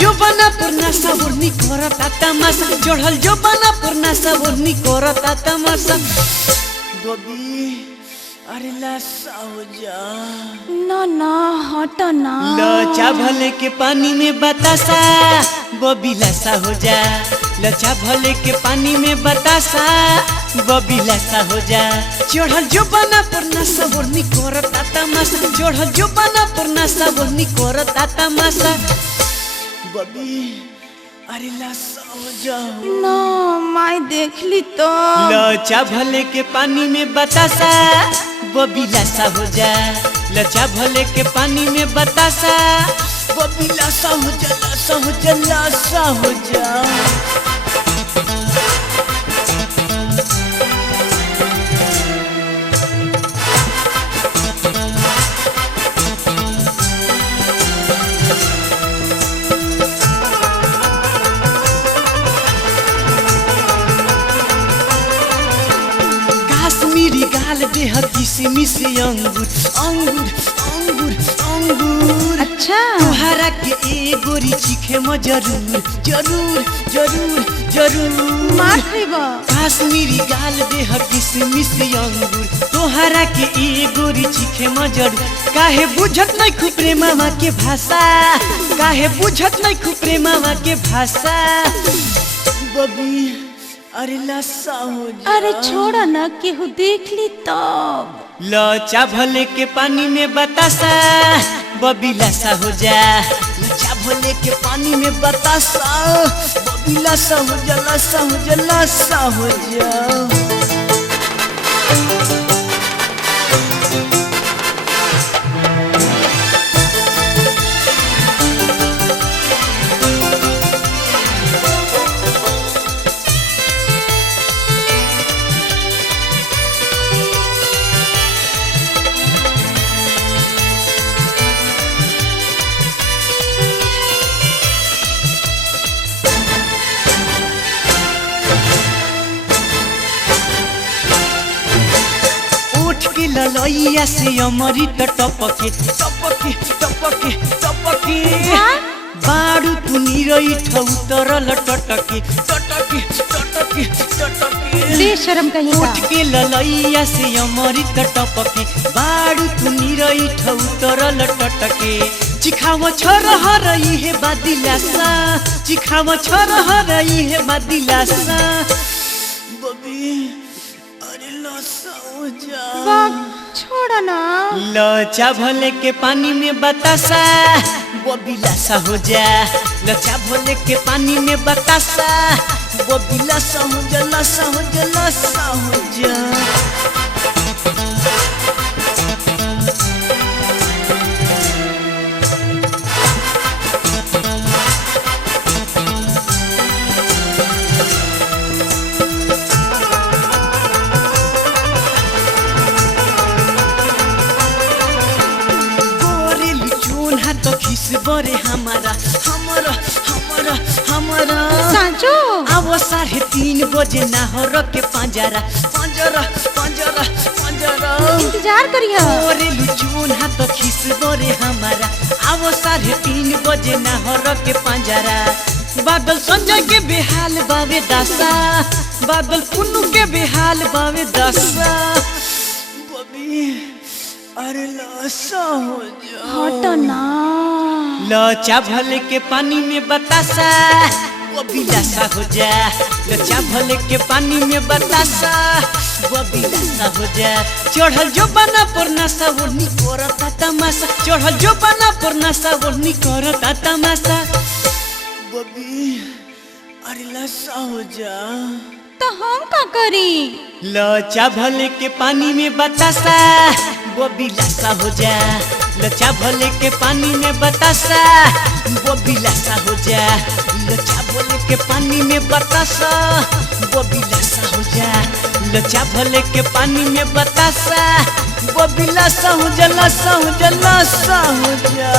जो बना पुरना सावरनी करता तमाशा चढ़ल जो बना पुरना सावरनी करता तमाशा बबी अरे लाशा हो जा ना ना हट ना लचा भले के पानी में बतासा बबी लाशा हो जा लचा भले के पानी में बतासा बबी लाशा हो जा चढ़ल जो बना पुरना सावरनी करता तमाशा चढ़ल जो बना पुरना सावरनी करता तमाशा बबी अरे लाशा हो जा ना माई देख ली तो लचा भले के पानी में बतासा बबी लाशा हो जा लचा भले के पानी में बतासा बबी लाशा हो जा लाशा हो जा लाशा हो जा कश्मीरी गाल देह किसमिस अंगूर अंगूर अंगूर अंगूर अच्छा तुहरा के गोरी चीखे में जरूर जरूर जरूर जरूर मार खइबा कश्मीरी गाल देह किसमिस अंगूर तुहरा के गोरी चीखे में जरूर काहे बुझत नहीं खूब प्रेमवा के भाषा काहे बुझत नहीं खूब प्रेमवा के भाषा बबी अरे लाशा हो जा अरे छोड़ा ना केहू देख ली तब लचा भले के पानी में बतासा बबी लाशा हो जा लचा भले के पानी में बतासा बबी लाशा हो जा लाशा हो जा लाशा हो जा के ललैया से अमरी टपके टपके टपके टपके बारू तू निरई ठौतरल टटके टटके टटके टटके बेशरम कहीं का के ललैया से अमरी टपके बारू तू निरई ठौतरल टटके चिखाव छोरह रही है बादिलासा चिखाव छोरह रही है बादिलासा बबी अरे लाशा हो जा छोड़ा ना लचा भले के पानी में बतासा बबी लाशा हो जा लचा भले के पानी में बतासा बबी लाशा हो जा लाशा हो जा लाशा हो जा बरे हमारा हमारा हमारा हमारा सांचो अब 3:30 बजे नाहर के पंजरा पंजरा पंजरा पंजरा इंतजार करिया ओरे लुचून हाथ खिस बरे हमारा अब 3:30 बजे नाहर के पंजरा बादल संजय के बेहाल बावे दशा बादल पुन्नू के बेहाल बावे दशा बबी अरे लाशा हो जा हट ना लचा भले के पानी में बतासा बबी लाशा हो जा लचा भले के पानी में बतासा बबी लाशा हो जा चढ़ल जो बना पुरना सावरनी करता तमाशा चढ़ल जो बना पुरना सावरनी करता तमाशा बबी अरे लाशा हो जा तो हम का करी लचा भले के पानी में बतासा बबी लाशा हो जा लचा भले के पानी में बतासा बबी लाशा हो जा लचा भले के पानी में बतासा बबी लाशा हो जा लचा भले के पानी में बतासा बबी लाशा हो जा लाशा हो जा लाशा हो जा।